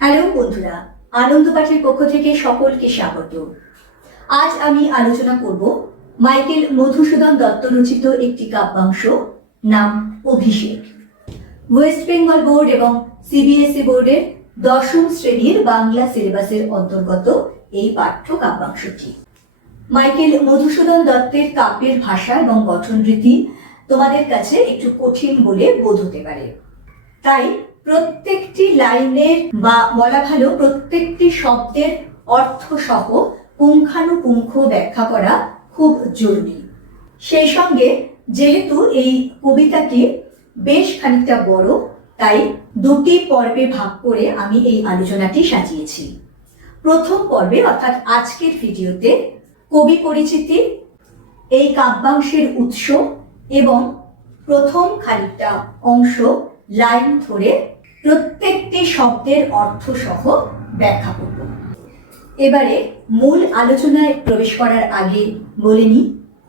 Hello বন্ধুরা, আনন্দ পাঠের পক্ষ থেকে সকলকে স্বাগত। আজ আমি আলোচনা করব মাইকেল মধুসূদন দত্ত রচিত একটি কাব্যাংশ, নাম অভিষেক। ওয়েস্ট বেঙ্গল বোর্ড এবং সিবিএসই বোর্ডের 10ম শ্রেণীর বাংলা সিলেবাসের অন্তর্গত এই পাঠ্য কাব্যাংশটি। মাইকেল মধুসূদন দত্তের কাব্যের ভাষা এবং গঠনরীতি তোমাদের কাছে একটু কঠিন বলে বোধ হতে পারে, তাই প্রত্যেকটি লাইনের বা বলা ভালো প্রত্যেকটি শব্দের অর্থ সহ পুঙ্খানুপুঙ্খ ব্যাখ্যা করা খুব জরুরি। সেই সঙ্গে যেহেতু এই কবিতাটি বেশ খানিকটা বড়, তাই দুটি পর্বে ভাগ করে আমি এই আলোচনাটি সাজিয়েছি। প্রথম পর্বে অর্থাৎ আজকের ভিডিওতে কবি পরিচিতি, এই কাব্যাংশের উৎস এবং প্রথম খানিকটা অংশ লাইন ধরে প্রত্যেকটি শব্দের অর্থ সহ ব্যাখ্যা করব। এবারে মূল আলোচনায় প্রবেশ করার আগে বলে নিই,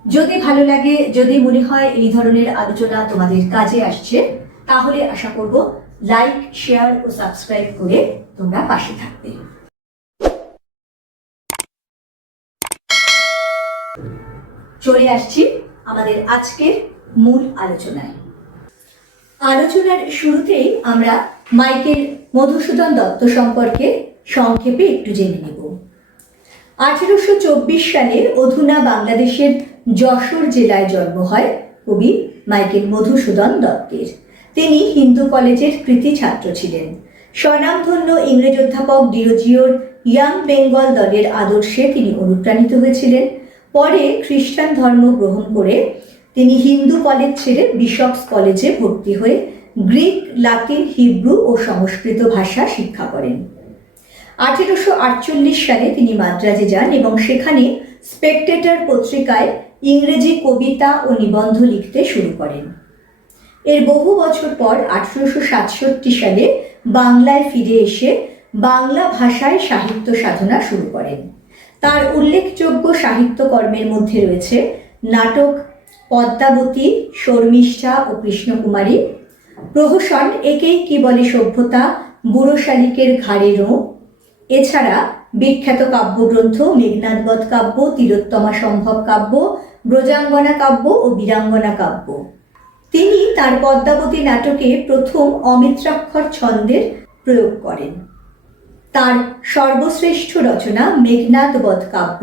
যদি ভালো লাগে, যদি মনে হয় এই ধরনের আলোচনা তোমাদের কাজে আসছে, তাহলে আশা করব লাইক, শেয়ার ও সাবস্ক্রাইব করে তোমরা পাশে থাকবে। চলে আসছি আমাদের আজকের মূল আলোচনায়। আলোচনার শুরুতেই আমরা মাইকেল মধুসূদন দত্ত সম্পর্কে সংক্ষেপে একটু জেনে নেব। 1824 সালে অধুনা বাংলাদেশের যশোর জেলায় জন্ম হয় কবি মাইকেল মধুসূদন দত্তের। তিনি হিন্দু কলেজের কৃতী ছাত্র ছিলেন। স্বনামধন্য ইংরেজ অধ্যাপক ডিরোজিওর ইয়াং বেঙ্গল দলের আদর্শে তিনি অনুপ্রাণিত হয়েছিলেন। পরে খ্রিস্টান ধর্ম গ্রহণ করে তিনি হিন্দু কলেজ ছেড়ে বিশপস কলেজে ভর্তি হয়ে গ্রিক, লাতিন, হিব্রু ও সংস্কৃত ভাষা শিক্ষা করেন। 1848 সালে তিনি মাদ্রাজে যান এবং সেখানে স্পেকটেটর পত্রিকায় ইংরেজি কবিতা ও নিবন্ধ লিখতে শুরু করেন। এর বহু বছর পর 1867 সালে বাংলায় ফিরে এসে বাংলা ভাষায় সাহিত্য সাধনা শুরু করেন। তার উল্লেখযোগ্য সাহিত্যকর্মের মধ্যে রয়েছে নাটক পদ্মাবতী, শর্মিষ্ঠা ও কৃষ্ণকুমারী, প্রহসন একেই কি বলে সভ্যতা, বুড়ো শালিকের ঘাড়ে রোঁ, এছাড়া বিখ্যাত কাব্যগ্রন্থ মেঘনাদবধ কাব্য, তিলোত্তমা সম্ভব কাব্য, ব্রজাঙ্গনা কাব্য ও বীরাঙ্গনা কাব্য। তিনি তার পদ্মাবতী নাটকে প্রথম অমিত্রাক্ষর ছন্দের প্রয়োগ করেন। তার সর্বশ্রেষ্ঠ রচনা মেঘনাদবধ কাব্য,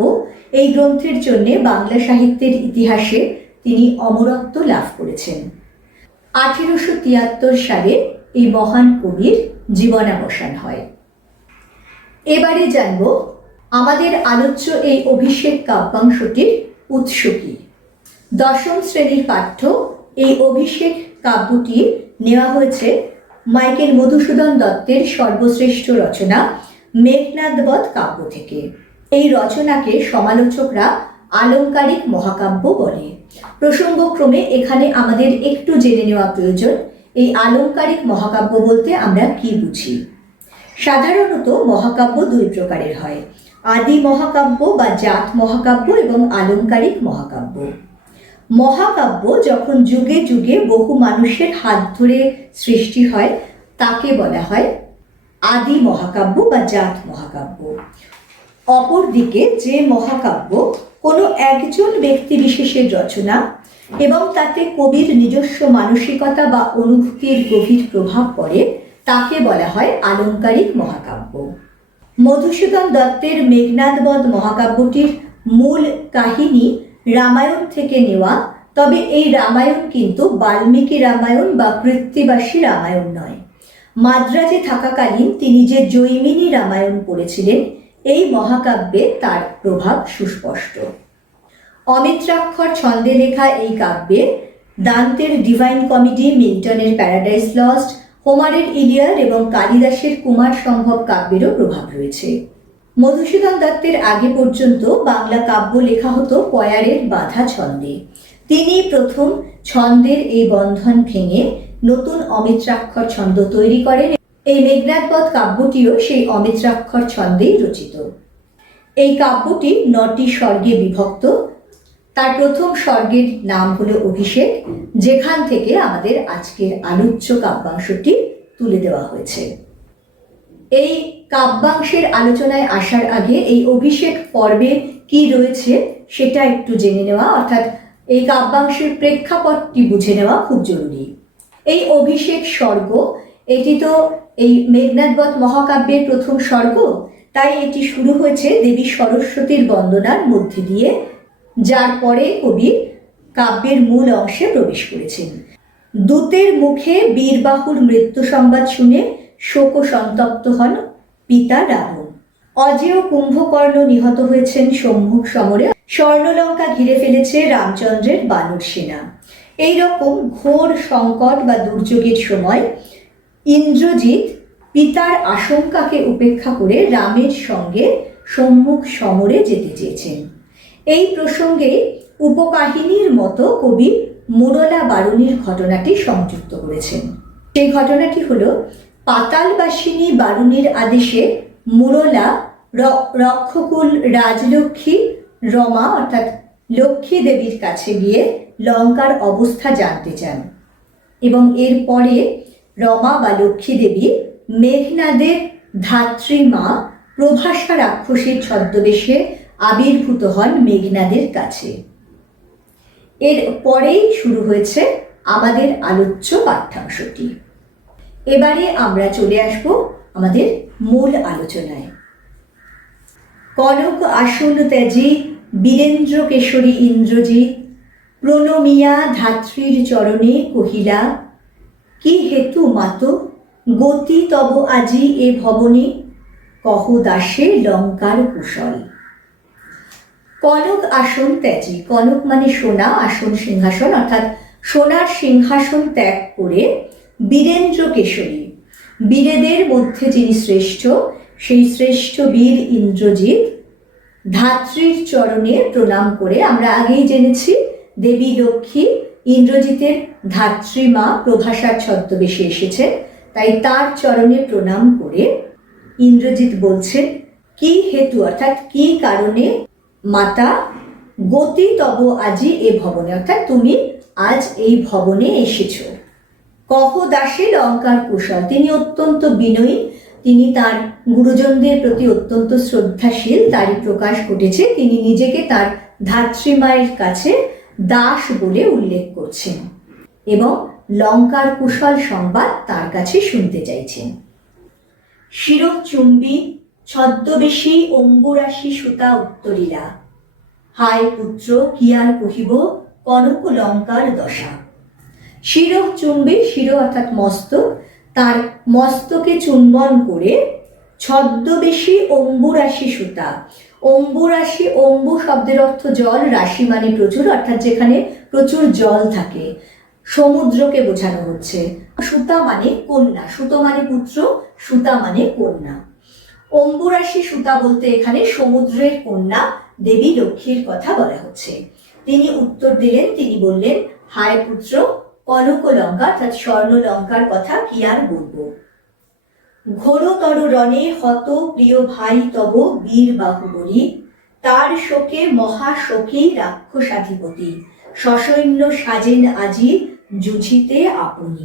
এই গ্রন্থের জন্য বাংলা সাহিত্যের ইতিহাসে তিনি অমরত্ব লাভ করেছেন। 1873 সালে এই মহান কবির জীবনাবসান হয়। এবারে জানব আমাদের আলোচ্য এই অভিষেক কাব্যাংশটির উৎস কি। 10ম শ্রেণীর পাঠ্য এই অভিষেক কাব্যটি নেওয়া হয়েছে মাইকেল মধুসূদন দত্তের সর্বশ্রেষ্ঠ রচনা মেঘনাদবধ কাব্য থেকে। এই রচনাকে সমালোচকরা আলংকারিক মহাকাব্য বলে। প্রসঙ্গক্রমে এখানে আমাদের একটু জেনে নেওয়া প্রয়োজন, এই আলংকারিক মহাকাব্য বলতে আমরা কি বুঝি। সাধারণত মহাকাব্য দুই প্রকারের হয়, আদি মহাকাব্য বা জাত মহাকাব্য এবং আলংকারিক মহাকাব্য। মহাকাব্য যখন যুগে যুগে বহু মানুষের হাত ধরে সৃষ্টি হয় তাকে বলা হয় আদি মহাকাব্য বা জাত মহাকাব্য। অপরদিকে যে মহাকাব্য কোনো একজন ব্যক্তি বিশেষের রচনা এবং তাতে কবির নিজস্ব মানসিকতা বা অনুভূতির গভীর প্রভাব পড়ে তাকে বলা হয় আলংকারিক মহাকাব্য। মধুসূদন দত্তের মেঘনাদবধ মহাকাব্যটির মূল কাহিনী রামায়ণ থেকে নেওয়া, তবে এই রামায়ণ কিন্তু বাল্মীকি রামায়ণ বা কৃত্তিবাসী রামায়ণ নয়। মাদ্রাজে থাকাকালীন তিনি যে জৈমিনী রামায়ণ পড়েছিলেন, এই মহাকাব্যে তার প্রভাব সুস্পষ্ট। অমিত্রাক্ষর ছন্দে লেখা এই কাব্যে দান্তের ডিভাইন কমেডি, মিল্টনের প্যারাডাইস লস্ট, হোমারের ইলিয়াড এবং কালিদাসের কুমার সম্ভব কাব্যেরও প্রভাব রয়েছে। মধুসূদন দত্তের আগে পর্যন্ত বাংলা কাব্য লেখা হতো পয়ারের বাঁধা ছন্দে। তিনি প্রথম ছন্দের এই বন্ধন ভেঙে নতুন অমিত্রাক্ষর ছন্দ তৈরি করেন। এই মেঘনাদবধ কাব্যটিও সেই অমিত্রাক্ষর ছন্দেই রচিত। এই কাব্যটি 9টি স্বর্গে বিভক্ত। তার প্রথম স্বর্গের নাম হলো অভিষেক, যেখান থেকে আমাদের আজকের আলোচ্য কাব্যাংশটি তুলে দেওয়া হয়েছে। এই কাব্যাংশের আলোচনায় আসার আগে এই অভিষেক পর্বে কি রয়েছে সেটা একটু জেনে নেওয়া, অর্থাৎ এই কাব্যাংশের প্রেক্ষাপটটি বুঝে নেওয়া খুব জরুরি। এই অভিষেক স্বর্গ, এটি তো এই মেঘনাদবধ মহাকাব্যের প্রথম স্বর্গ, তাই এটি শুরু হয়েছে দেবী সরস্বতীর বন্দনার মধ্যে দিয়ে, যার পরে কবি কাব্যের মূল অংশে প্রবেশ করেছেন। দূতের মুখে বীরবাহুর মৃত্যু সংবাদ শুনে শোক সন্তপ্ত হন পিতা রাবণ। অজেয় কুম্ভকর্ণ নিহত হয়েছেন সম্মুখ সমরে। স্বর্ণলঙ্কা ঘিরে ফেলেছে রামচন্দ্রের বানর সেনা। এইরকম ঘোর সংকট বা দুর্যোগের সময় ইন্দ্রজিৎ পিতার আশঙ্কাকে উপেক্ষা করে রামের সঙ্গে সম্মুখ সমরে যেতে চেয়েছেন। এই প্রসঙ্গে উপকাহিনীর মতো কবি মুরলা বারুণীর ঘটনাটি সংযুক্ত করেছেন। সেই ঘটনাটি হলো, পাতালবাসিনী বারুণীর আদেশে মুরলা রক্ষকুল রাজলক্ষ্মী রমা অর্থাৎ লক্ষ্মী দেবীর কাছে গিয়ে লঙ্কার অবস্থা জানতে চান, এবং এরপরে রমা বা লক্ষ্মী দেবী মেঘনাদের ধাত্রী মা প্রভাসা রাক্ষসীর ছদ্মবেশে আবির্ভূত হন মেঘনাদের কাছে। এর পরেই শুরু হয়েছে আমাদের আলোচ্য পাঠ্যাংশটি। এবারে আমরা চলে আসব আমাদের মূল আলোচনায়। কনক আসন ত্যাজি বীরেন্দ্র কেশরী ইন্দ্রজিৎ প্রণমিয়া ধাত্রীর চরণে কহিলা, কি হেতু মাত গতি তব আজি এ ভবনে, কহ দাসে লঙ্কার কুশল। কনক আসন ত্যাজি, কনক মানে সোনা, আসন সিংহাসন, অর্থাৎ সোনার সিংহাসন ত্যাগ করে বীরেন্দ্র কেশরী, বীরেদের মধ্যে যিনি শ্রেষ্ঠ, সেই শ্রেষ্ঠ বীর ইন্দ্রজিৎ ধাত্রীর চরণে প্রণাম করে, আমরা আগেই জেনেছি দেবী লক্ষ্মী ইন্দ্রজিতের ধাত্রীমা প্রভাসার ছদ্মবেশে এসেছেন, তাই তার চরণে প্রণাম করে ইন্দ্রজিৎ বলছেন, কি হেতু অর্থাৎ কি কারণে মাতা গতি তব আজি এ ভবনে, অর্থাৎ তুমি আজ এই ভবনে এসেছ। কহ দাসে লঙ্কার কুশল, তিনি অত্যন্ত বিনয়ী, তিনি তার গুরুজনদের প্রতি অত্যন্ত শ্রদ্ধাশীল, তারই প্রকাশ ঘটেছে। তিনি নিজেকে তার ধাত্রীমায়ের কাছে দাস বলে উল্লেখ করছেন এবং লঙ্কার কুশল সংবাদ তার কাছে শুনতে চাইছেন। শিরচুম্বী ছদ্মবেশী অম্বুরাশি সুতা উত্তরিলা, হায় পুত্র কি আর কহিব কনক লঙ্কার দশা। শিরচুম্বী, শির অর্থাৎ মস্তক, তার মস্তকে চুম্বন করে ছদ্মবেশী অম্বুরাশি সুতা। অম্বুরাশি, অম্বু শব্দের অর্থ জল, রাশি মানে প্রচুর, অর্থাৎ যেখানে প্রচুর জল থাকে, সমুদ্রকে বোঝানো হচ্ছে। সুতা মানে কন্যা, সুতো মানে পুত্র, সুতা মানে কন্যা। অম্বুরাশি সুতা বলতে এখানে সমুদ্রের কন্যা দেবী লক্ষ্মীর কথা বলা হচ্ছে। তিনি উত্তর দিলেন, তিনি বললেন, হায় পুত্র কনক লঙ্কা অর্থাৎ স্বর্ণ লঙ্কার কথা কি আর বলবো। ঘোরতর রণে হত প্রিয় ভাই তব বীর বাহুবলী, তার শোকে মহাশোকী রাক্ষসাধিপতি, সসৈন্য সাজেন আজি যুঝিতে আপনি।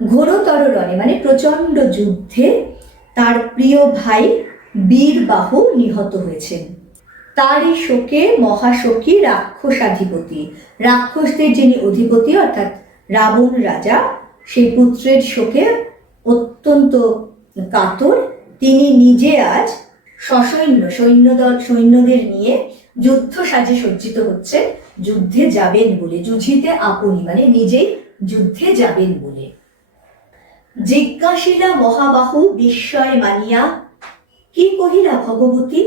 ঘোরতর রণে মানে প্রচণ্ড যুদ্ধে তার প্রিয় ভাই বীরবাহু নিহত হয়েছেন। তারই শোকে মহাশোকী রাক্ষসাধিপতি, রাক্ষসদের যিনি অধিপতি অর্থাৎ রাবণ রাজা, সেই পুত্রের শোকে অত্যন্ত কাতর। তিনি নিজে আজ সৈন্যদের নিয়ে যুদ্ধ সাজে সজ্জিত হচ্ছেন, যুদ্ধে যাবেন বলে। যুঝিতে আপনি মানে নিজেই যুদ্ধে যাবেন বলে। জিজ্ঞাসিলা মহাবাহু বিস্ময় মানিয়া, কি কহিলা ভগবতী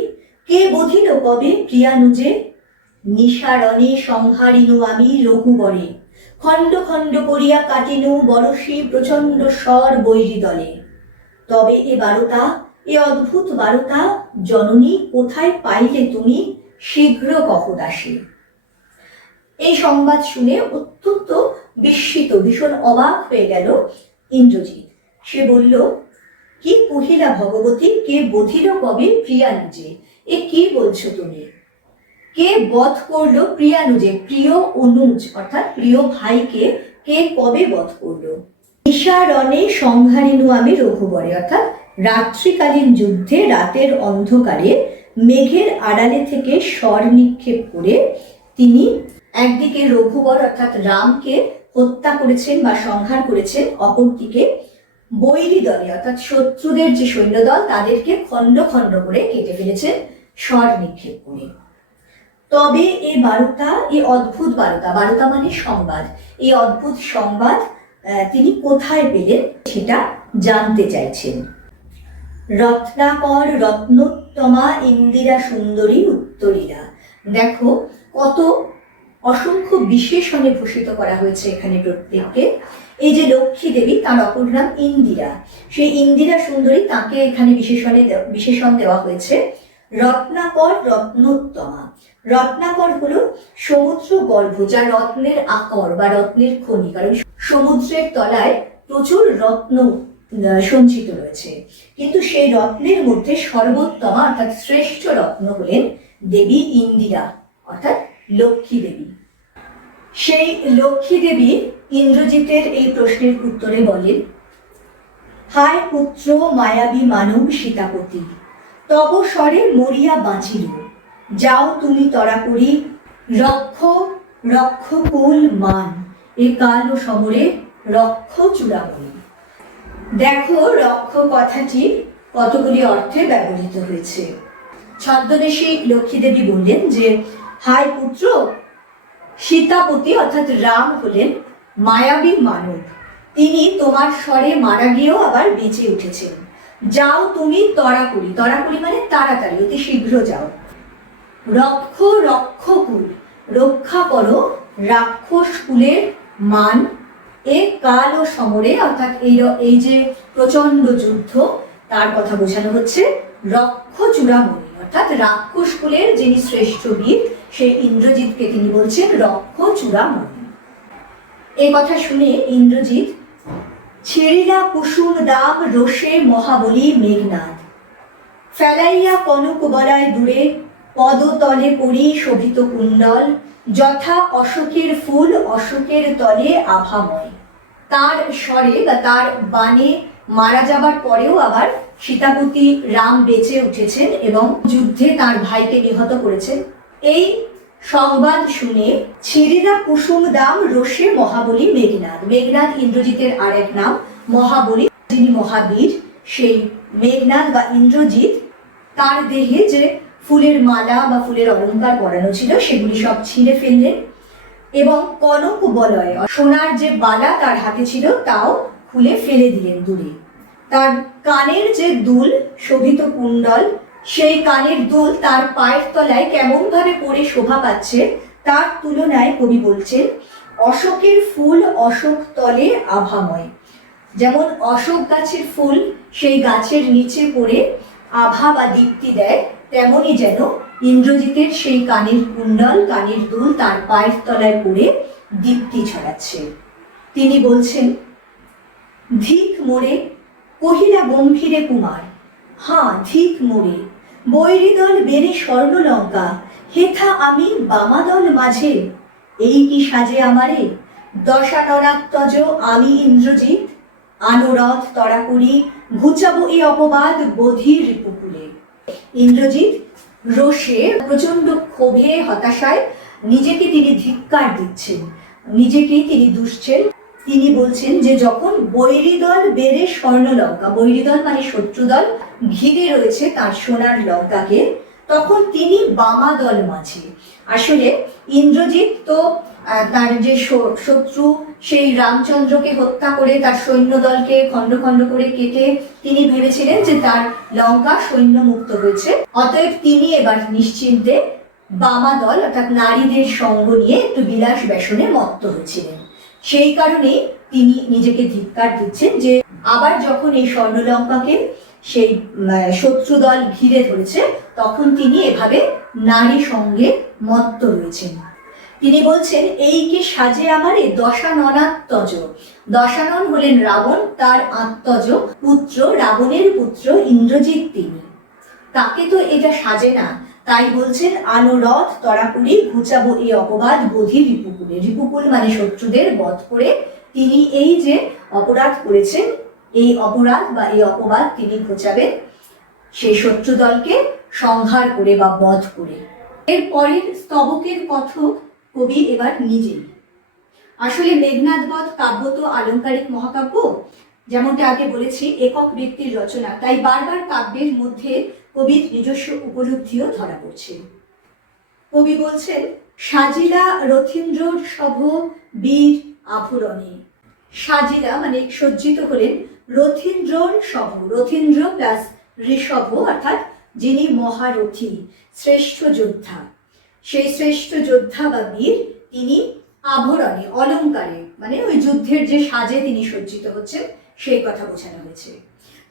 কে বধিল কবে প্রিয়ানুজে, নিশারণে সংহারিনু আমি রঘুবরে, খণ্ড খণ্ড করিয়া কাটিনু বরশী প্রচণ্ড স্বর বৈরী দলে। তবে এ বারতা, এ অদ্ভুত বারতা জননী কোথায় পাইলে তুমি, শীঘ্র কহ দাসী। এই সংবাদ শুনে অত্যন্ত বিস্মিত, ভীষণ অবাক হয়ে গেল ইন্দ্রজিৎ। সে বলল, কি কহিলা ভগবতী কে বধিল কবে প্রিয়ানুজে, এ কি বলছো তুমি? কে বধ করলো প্রিয়ানুজে, প্রিয় অনুজ অর্থাৎ প্রিয় ভাইকে কে কবে বধ করলো? নিশারণে সংহারিনু আমি রঘুবরে, অর্থাৎ রাত্রিকালীন যুদ্ধে রাতের অন্ধকারে মেঘের আড়ালে থেকে স্বর নিক্ষেপ করে তিনি একদিকে রঘুবর অর্থাৎ রামকে হত্যা করেছেন বা সংহার করেছেন, অপরদিকে বৈরী দলে অর্থাৎ শত্রুদের যে সৈন্যদল তাদেরকে খণ্ড খণ্ড করে কেটে ফেলেছেন স্বর নিক্ষেপ করে। তবে এই বার্তা, এই অদ্ভুত বার্তা, বার্তা মানে সংবাদ, এই অদ্ভুত সংবাদ তিনি কোথায় পেলেন সেটা জানতে চাইছেন। রত্নাকর রত্নোত্তমা ইন্দিরা সুন্দরী উত্তরীরা। দেখো কত অসংখ্য বিশেষণে ভূষিত করা হয়েছে এখানে প্রত্যেককে। এই যে লক্ষ্মী দেবী, তার অপর নাম ইন্দিরা, সেই ইন্দিরা সুন্দরী তাকে এখানে বিশেষণ দেওয়া হয়েছে। রত্নাকর রত্নোত্তমা, রত্নাকর হলো সমুদ্র গর্ভ, যা রত্নের আকর বা রত্নের খনি, কারণ সমুদ্রের তলায় প্রচুর রত্ন সঞ্চিত রয়েছে। কিন্তু সেই রত্নের মধ্যে সর্বোত্তমা অর্থাৎ শ্রেষ্ঠ রত্ন হলেন দেবী ইন্দিরা অর্থাৎ লক্ষ্মী দেবী। সেই লক্ষ্মী দেবী ইন্দ্রজিতের এই প্রশ্নের উত্তরে বলেন, হায় পুত্র মায়াবী মানব সীতাপতি, তব স্বরে মরিয়া বাঁচিল, যাও তুমি তরাপুরি, রক্ষ রক্ষ কুল মান, এ কাল ও সমরে রক্ষ চূড়ামণি। দেখো রক্ষ কথাটি কতগুলি অর্থে ব্যবহৃত হয়েছে। ছদ্মবেশী লক্ষ্মী দেবী বললেন যে, হায় পুত্র, সীতাপতি অর্থাৎ রাম হলেন মায়াবী মানব, তিনি তোমার স্বরে মারা গিয়েও আবার বেঁচে উঠেছেন। যাও তুমি তরাপুরি, তরাপুরি মানে তাড়াতাড়ি, অতি শীঘ্র যাও। রক্ষ রক্ষকুল, রক্ষা করো রাক্ষস কুলের মান, এ কাল ও সমরে অর্থাৎ এই যে প্রচন্ড যুদ্ধ তার কথা বোঝানো হচ্ছে। রক্ষ চূড়ামণি অর্থাৎ রাক্ষস কুলের যিনি শ্রেষ্ঠ বীর সেই ইন্দ্রজিৎকে তিনি বলছেন রক্ষ চূড়ামণি। এই কথা শুনে ইন্দ্রজিৎ ছেড়িলা কুসুম দাম রোষে মহাবলী মেঘনাদ, ফেলাইয়া কনক বলায় দূরে পদতলে পড়ি শোভিত কুণ্ডল, যথা অশোকের ফুল অশোকের তলে আভাময়। তার স্বরে বা তার বাণে মারা যাবার পরেও আবার সীতাপতি রাম বেঁচে উঠেছেন এবং যুদ্ধে তার ভাইকে নিহত করেছেন। এই সংবাদ শুনে ছিরিলা কুসুম দাম রোষে মহাবলী মেঘনাদ, মেঘনাদ ইন্দ্রজিতের আরেক নাম, মহাবলী যিনি মহাবীর, সেই মেঘনাদ বা ইন্দ্রজিৎ তার দেহে যে ফুলের মালা বা ফুলের অলঙ্কার পরানো ছিল সেগুলি সব ছিঁড়ে ফেললেন এবং কনক বলয় সোনার যে বালা তার হাতে ছিল তাও খুলে ফেলে দিলেন দূরে। তার কানের যে দুল শোভিত কুণ্ডল, সেই কানের দুল তার পায়ের তলায় কেমন ভাবে পড়ে শোভা পাচ্ছে তার তুলনায় কবি বলছেন অশোকের ফুল অশোক তলে আভাময়। যেমন অশোক গাছের ফুল সেই গাছের নিচে পড়ে আভা বা দীপ্তি দেয়, তেমনই যেন ইন্দ্রজিতের সেই কানের কুণ্ডল কানের দুল তার পায়ের তলায় পড়ে দীপ্তি ছড়াচ্ছে। তিনি বলছেন, ধিক মোড়ে কহিলা গম্ভীরে কুমার, হাঁ ধিক মোড়ে বৈরীদল বেড়ে স্বর্ণলঙ্কা, হেথা আমি বামাদল মাঝে, এই কি সাজে আমারে, দশাননাত্তজ আমি ইন্দ্রজিৎ, আনুরথ তরা করি ঘুচাবো এই অপবাদ বধির রিপুকুলে। ইন্দ্রজিৎ রোষে প্রচন্ড ক্ষোভে হতাশায় নিজেকে তিনি ধিক্কার দিচ্ছেন, নিজেকেই তিনি দুষছেন। তিনি বলছেন যে যখন বৈরীদল বেড়ে স্বর্ণলঙ্কা, বৈরীদল মানে শত্রুদল, ঘিরে রয়েছে তার সোনার লঙ্কাকে, তখন তিনি বামাদল মাঝে। আসলে ইন্দ্রজিৎ তো তার যে শত্রু সেই রামচন্দ্রকে হত্যা করে তার সৈন্যদলকে খণ্ড খণ্ড করে কেটে তিনি ভেবেছিলেন যে তার লঙ্কা সৈন্য মুক্ত হয়েছে, অতএব তিনি এবার নিশ্চিন্তে বামাদল অর্থাৎ নারীদের সঙ্গ নিয়ে একটু বিলাস ব্যসনে মত্ত হয়েছিলেন। সেই কারণে তিনি নিজেকে ধিক্কার দিচ্ছেন যে আবার যখন এই স্বর্ণলঙ্কাকে সেই শত্রুদল ঘিরে ধরেছে তখন তিনি এভাবে নারী সঙ্গে মত্ত রয়েছেন। তিনি বলছেন, এই কি সাজে আমারে দশাননাত্মজ, দশানন হলেন রাবণ, তার আত্মজ পুত্র রাবণের পুত্র ইন্দ্রজিৎ তিনি, তাকে তো এটা সাজে না। তাই বলছেন আনুরথ তরাপুরি ঘুচাবো এই অপবাদ বোধি রিপুকুলে, রিপুকুল মানে শত্রুদের বধ করে তিনি এই যে অপরাধ করেছেন এই অপরাধ বা এই অপবাদ তিনি ঘোচাবেন সেই শত্রু দলকে সংহার করে বা বধ করে। এর পরের স্তবকের কথক কবি এবার নিজেই। আসলে মেঘনাদ বধ কাব্য তো আলংকারিক মহাকাব্য, যেমনটা আগে বলেছি একক ব্যক্তির রচনা, তাই বারবার কাব্যের মধ্যে কবির নিজস্ব উপলব্ধিও ধরা পড়ছে। কবি বলছেন, সাজিলা রথীন্দ্রর সভ বীর আভরণে। সাজিলা মানে সজ্জিত হলেন রথীন্দ্রর সভ, রথীন্দ্র প্লাস ঋষভ অর্থাৎ যিনি মহারথী, শ্রেষ্ঠ যোদ্ধা, সেই শ্রেষ্ঠ যোদ্ধা বা বীর তিনি আভরণে, অলঙ্কারে, মানে ওই যুদ্ধের যে সাজে তিনি সজ্জিত হচ্ছেন সেই কথা বোঝানো হয়েছে।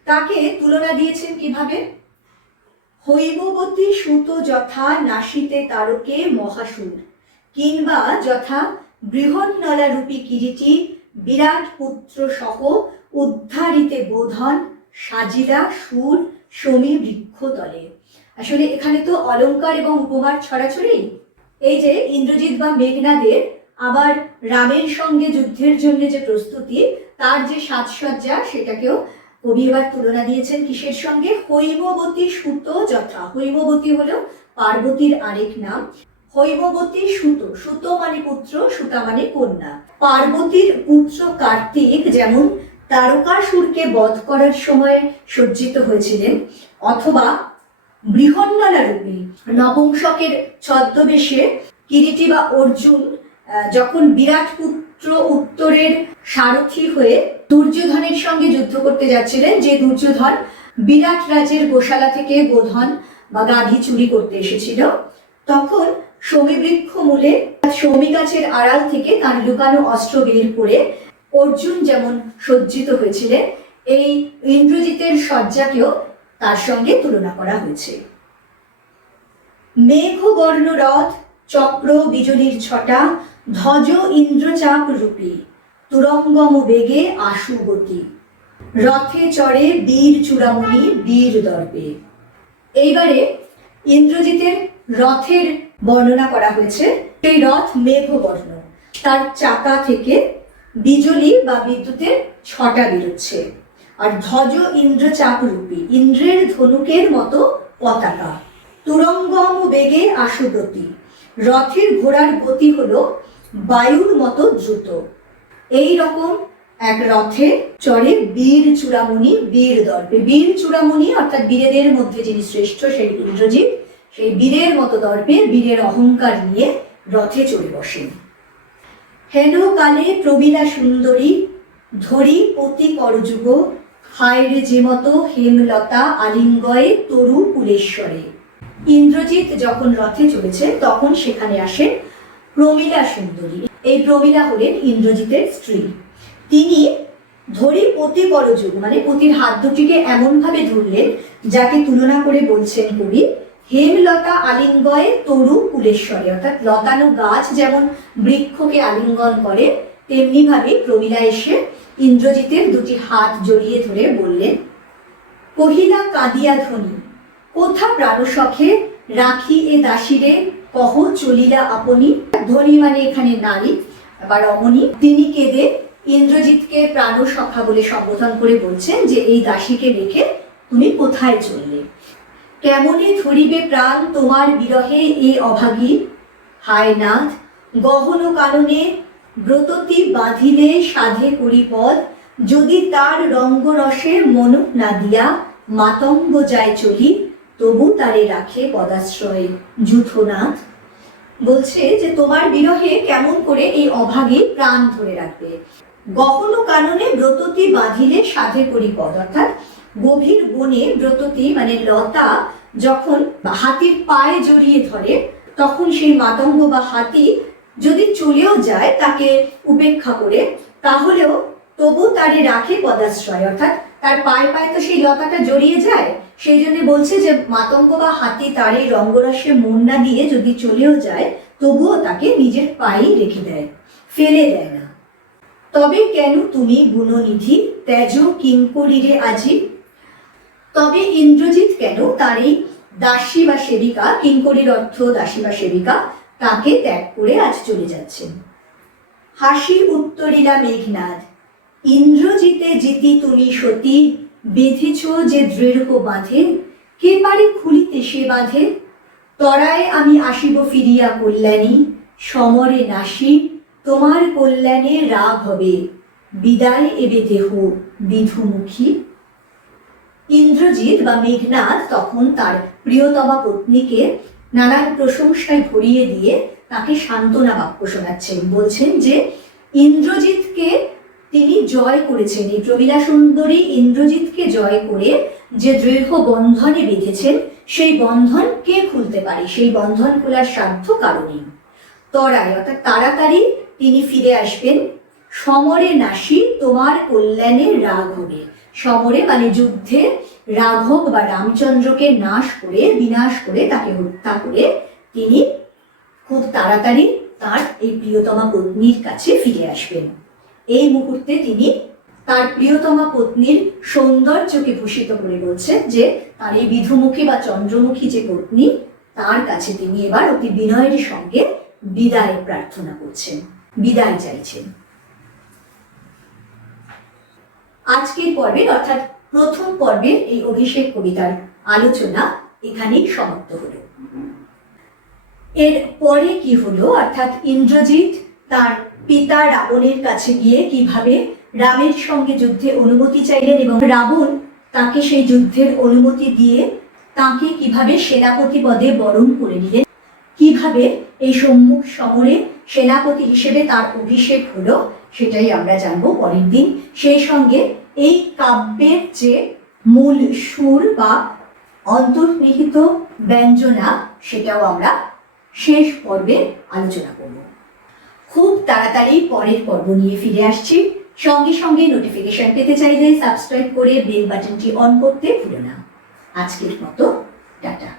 তাকে তুলনা দিয়েছেন কিভাবে? হৈববতী সুত যথা নাসিতে তারকে মহাসুর, কিংবা যথা বৃহন্নলা রূপী কিরীটি বিরাট পুত্র সহ উদ্ধারিতে বোধন সাজিলা সুর সমী বৃক্ষ তলে। আসলে এখানে তো অলঙ্কার এবং উপমার ছড়াছড়ি। এই যে ইন্দ্রজিৎ বা মেঘনাদের আবার রামের সঙ্গে যুদ্ধের জন্য যে প্রস্তুতি, তার যে সাজসজ্জা, সেটাকেও কবি এবার তুলনা দিয়েছেন কিসের সঙ্গে? হৈববতী সুত যথা। হৈববতী হলো পার্বতীর আরেক নাম। হৈববতী সুত, সুত মানে পুত্র, সুতা মানে কন্যা। পার্বতীর পুত্র কার্তিক যেমন তারকাসুরকে বধ করার সময় সজ্জিত হয়েছিলেন, অথবা বৃহন্নলা রূপী নপুংসকের ছদ্মবেশে কিরীটি বা অর্জুন যখন বিরাট পুত্র উত্তরের সারথি হয়ে দুর্যোধনের সঙ্গে যুদ্ধ করতে যাচ্ছিলেন, যে দুর্যোধন বিরাট রাজের গোশালা থেকে গোধন বা গাধি চুরি করতে এসেছিল, তখন শমীবৃক্ষ মূলে শমী গাছের আড়াল থেকে তার লুকানো অস্ত্র বের করে অর্জুন যেমন সজ্জিত হয়েছিলেন, এই ইন্দ্রজিতের সজ্জাকেও তার সঙ্গে তুলনা করা হয়েছে। মেঘবর্ণ রথ চক্র বিজলির ছটা ধ্বজ ইন্দ্রচাপ রূপী তুরঙ্গম বেগে আশুবতী রথে চড়ে বীর চূড়ামণি বীর দর্পে। এইবারে ইন্দ্রজিতের রথের বর্ণনা করা হয়েছে। সেই রথ মেঘবর্ণ, তার চাকা থেকে বিজলি বা বিদ্যুতের ছটা বেরোচ্ছে, আর ধ্বজ ইন্দ্রচাপ রূপী, ইন্দ্রের ধনুকের মতো পতাকা। তুরঙ্গম বেগে আশুগতি, রথের ঘোড়ার গতি হলো বায়ুর মতো দ্রুত। এই রকম এক রথে চড়ে বীর চূড়ামণি বীর দর্পে। বীর চূড়ামণি অর্থাৎ বীরেদের মধ্যে যিনি শ্রেষ্ঠ সেই ইন্দ্রজিৎ, সেই বীরের মতো দর্পে বীরের অহংকার নিয়ে রথে চড়ে বসেন। হেন কালে প্রবীলা সুন্দরী ধরি পতি করযুগ হায়রে যে মতো হেমলতা আলিঙ্গয়ে তরু কুলেশ্বরে। ইন্দ্রজিৎ যখন রথে চলেছে তখন সেখানে আসেন প্রমীলা সুন্দরী। এই প্রমীলা হলেন ইন্দ্রজিতের স্ত্রী। তিনি ধরি পতি করযুগ মানে পতির হাত দুটিকে এমন ভাবে ধরলেন যাকে তুলনা করে বলছেন কবি হেমলতা আলিঙ্গয়ে তরু কুলেশ্বরে, অর্থাৎ লতানো গাছ যেমন বৃক্ষকে আলিঙ্গন করে, তেমনি ভাবে প্রমীলা এসে ইন্দ্রজিতের দুটি হাত জড়িয়ে ধরে বললেন, কহিলা কাঁদিয়া ধ্বনি কোথা প্রাণসখে রাখি এ দাসীরে কহ চলিলা আপনি। ধ্বনি মানে এখানে নারী বা রমণী। তিনি কেঁদে ইন্দ্রজিৎকে প্রাণসখা বলে সম্বোধন করে বলছেন যে এই দাসীকে রেখে তুমি কোথায় চললে। কেমনে ধরিবে প্রাণ তোমার বিরহে এ অভাগী, হায় নাথ গহন কাননে ব্রততি বাঁধিলে সাধে করি পদ, যদি তার রঙ্গরসে মনক না দিয়া মাতঙ্গ যায় চলি, তবু তারে রাখে পদাশ্রয়ে যূথনাথ। বলছে যে তোমার বিরহে কেমন করে এই অভাগী প্রাণ ধরে রাখবে। গহন কাননে ব্রততি বাঁধিলে সাধে করি পদ, অর্থাৎ গভীর বনে ব্রততি মানে লতা যখন হাতির পায়ে জড়িয়ে ধরে, তখন সেই মাতঙ্গ বা হাতি যদি চলেও যায় তাকে উপেক্ষা করে, তাহলেও তবু তারে রাখে পদাশ্রয়, অর্থাৎ তার পায়ে পায়ে তো সেই লতাটা জড়িয়ে যায়, সেই জন্য বলছে যে মাতঙ্গ বা হাতি তার এই রঙ্গরসে মন না দিয়ে যদি চলেও যায় তবুও তাকে নিজের পায়েই রেখে দেয়, ফেলে দেয় না। তবে কেন তুমি গুণনিধি ত্যাজ কিঙ্করীরে আজি। তবে ইন্দ্রজিৎ কেন তার এই দাসী বা সেবিকা, কিঙ্করীর অর্থ দাসী বা সেবিকা, তাকে ত্যাগ করে আজ চলে যাচ্ছেন। হাসি উত্তরিলা মেঘনাদ ইন্দ্রজিতে জিতি তুমি সতী, বেঁধেছ যে দৃঢ় বাঁধে, কে পারে খুলিতে সে বাঁধে? তরায় আমি আসিব ফিরিয়া কল্যাণী, সমরে নাসি তোমার কল্যাণে রাগ হবে, বিদায় এবে দেহ বিধুমুখী। ইন্দ্রজিৎ বা মেঘনাদ তখন তার প্রিয়তমা পত্নীকে নানান প্রশংসায় ভরিয়ে দিয়ে তাকে সান্ত্বনা বাক্য শোনাচ্ছেন। বলছেন যে ইন্দ্রজিৎকে তিনি জয় করেছেন, এই প্রমীলা সুন্দরী ইন্দ্রজিৎকে জয় করে যে দৃঢ় বন্ধনে বেঁধেছেন, সেই বন্ধন কে খুলতে পারে? সেই বন্ধন খোলার সাধ্য কারণে তরায় অর্থাৎ তাড়াতাড়ি তিনি ফিরে আসবেন। সমরে নাসি তোমার কল্যাণে রাগ হবে। সমরে মানে যুদ্ধে রাঘব বা রামচন্দ্রকে নাশ করে, বিনাশ করে, তাকে হত্যা করে তিনি খুব তাড়াতাড়ি তার এই প্রিয়তমা পত্নীর কাছে ফিরে আসবেন। এই মুহূর্তে তিনি তার প্রিয়তমা পত্নীর সৌন্দর্যকে ভূষিত করে বলছেন যে তার এই বিধুমুখী বা চন্দ্রমুখী যে পত্নী, তার কাছে তিনি এবার অতি বিনয়ের সঙ্গে বিদায় প্রার্থনা করছেন, বিদায় চাইছেন। আজকের পর্বের অর্থাৎ প্রথম পর্বের এই অভিষেক কবিতার আলোচনা এখানেই সমাপ্ত হলো। এর পরে কি হলো, অর্থাৎ ইন্দ্রজিৎ তার পিতা রাবণের কাছে গিয়ে কিভাবে রামের সঙ্গে যুদ্ধে অনুমতি চাইলেন এবং রাবণ তাকে সেই যুদ্ধের অনুমতি দিয়ে তাকে কিভাবে সেনাপতি পদে বরণ করে নিলেন, কিভাবে এই সম্মুখ সমরে সেনাপতি হিসেবে তার অভিষেক হলো, সেটাই আমরা জানবো পরের দিন। সেই সঙ্গে এই কাব্যের যে মূল সুর বা অন্তর্নিহিত ব্যঞ্জনা, সেটাও আমরা শেষ পর্বে আলোচনা করব। খুব তাড়াতাড়ি পরের পর্ব নিয়ে ফিরে আসছি। সঙ্গে সঙ্গে নোটিফিকেশন পেতে চাইলে সাবস্ক্রাইব করে বেল বাটনটি অন করতে ভুলো না। আজকের মতো টাটা।